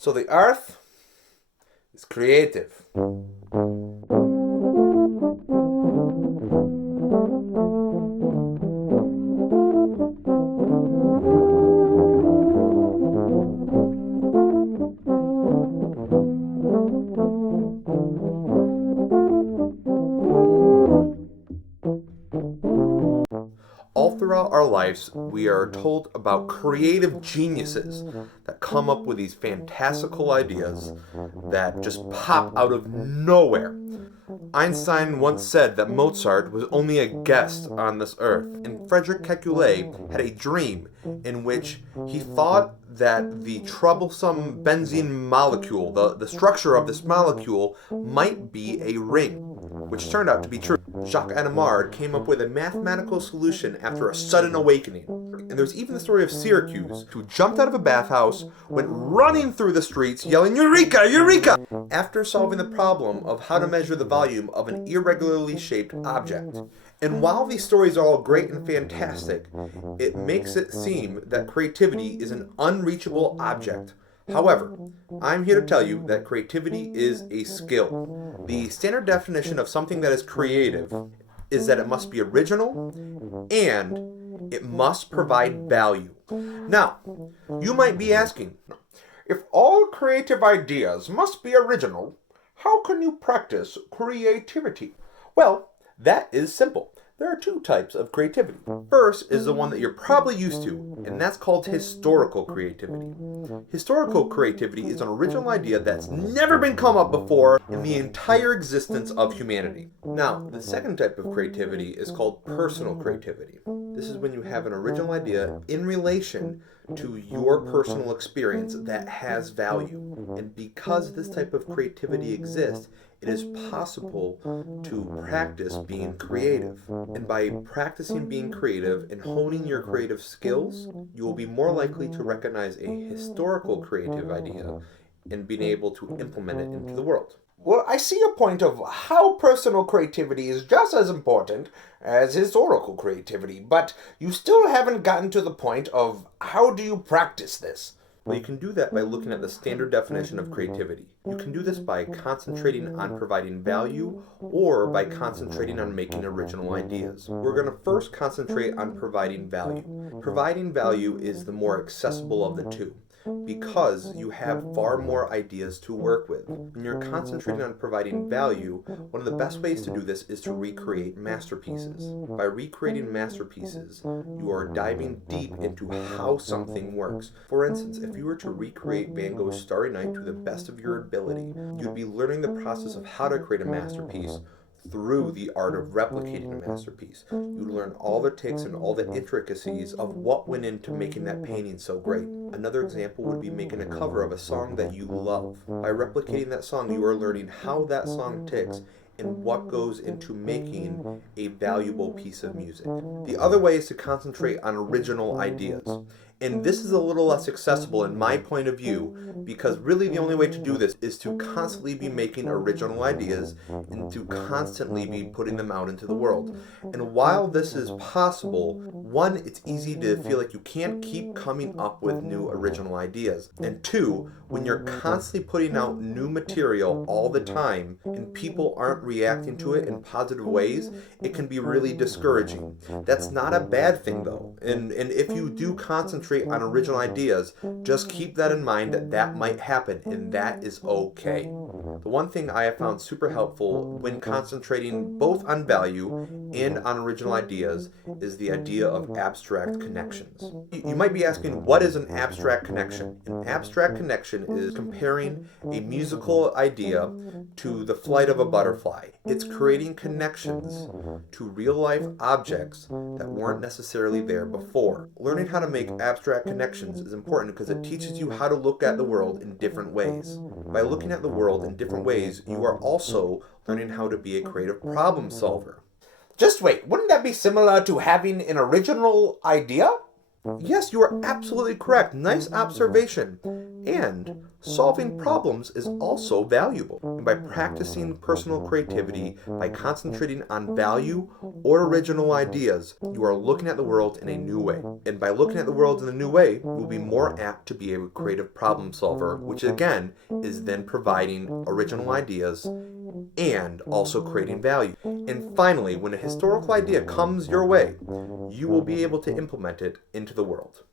So the earth is creative. All throughout our lives, we are told about creative geniuses that come up with these fantastical ideas that just pop out of nowhere. Einstein once said that Mozart was only a guest on this earth, and Frederick Kekule had a dream in which he thought that the troublesome benzene molecule, the structure of this molecule, might be a ring, which turned out to be true. Jacques Adamard came up with a mathematical solution after a sudden awakening. And there's even the story of Syracuse, who jumped out of a bathhouse, went running through the streets, yelling, "Eureka! Eureka!" after solving the problem of how to measure the volume of an irregularly shaped object. And while these stories are all great and fantastic, it makes it seem that creativity is an unreachable object. However, I'm here to tell you that creativity is a skill. The standard definition of something that is creative is that it must be original and it must provide value. Now, you might be asking, if all creative ideas must be original, how can you practice creativity? Well, that is simple. There are two types of creativity. First is the one that you're probably used to, and that's called historical creativity. Historical creativity is an original idea that's never been come up before in the entire existence of humanity. Now, the second type of creativity is called personal creativity. This is when you have an original idea in relation to your personal experience that has value. And because this type of creativity exists, it is possible to practice being creative. And by practicing being creative and honing your creative skills, you will be more likely to recognize a historical creative idea and being able to implement it into the world. Well, I see your point of how personal creativity is just as important as historical creativity, but you still haven't gotten to the point of how do you practice this? Well, you can do that by looking at the standard definition of creativity. You can do this by concentrating on providing value or by concentrating on making original ideas. We're going to first concentrate on providing value. Providing value is the more accessible of the two, because you have far more ideas to work with. When you're concentrating on providing value, one of the best ways to do this is to recreate masterpieces. By recreating masterpieces, you are diving deep into how something works. For instance, if you were to recreate Van Gogh's Starry Night to the best of your ability, you'd be learning the process of how to create a masterpiece through the art of replicating a masterpiece. You learn all the tricks and all the intricacies of what went into making that painting so great. Another example would be making a cover of a song that you love. By replicating that song, you are learning how that song ticks and what goes into making a valuable piece of music. The other way is to concentrate on original ideas. And this is a little less accessible in my point of view, because really the only way to do this is to constantly be making original ideas and to constantly be putting them out into the world. And while this is possible, one, it's easy to feel like you can't keep coming up with new original ideas. And two, when you're constantly putting out new material all the time and people aren't reacting to it in positive ways, it can be really discouraging. That's not a bad thing though. And if you do concentrate on original ideas, just keep that in mind that that might happen, and that is okay. The one thing I have found super helpful when concentrating both on value and on original ideas is the idea of abstract connections. You might be asking, what is an abstract connection? An abstract connection is comparing a musical idea to the flight of a butterfly. It's creating connections to real life objects that weren't necessarily there before. Learning how to make abstract connections is important because it teaches you how to look at the world in different ways. By looking at the world in different ways, you are also learning how to be a creative problem solver. Just wait, wouldn't that be similar to having an original idea? Yes, you are absolutely correct. Nice observation. And solving problems is also valuable. And by practicing personal creativity, by concentrating on value or original ideas, you are looking at the world in a new way. And by looking at the world in a new way, you will be more apt to be a creative problem solver, which again is then providing original ideas and also creating value. And finally, when a historical idea comes your way, you will be able to implement it into the world.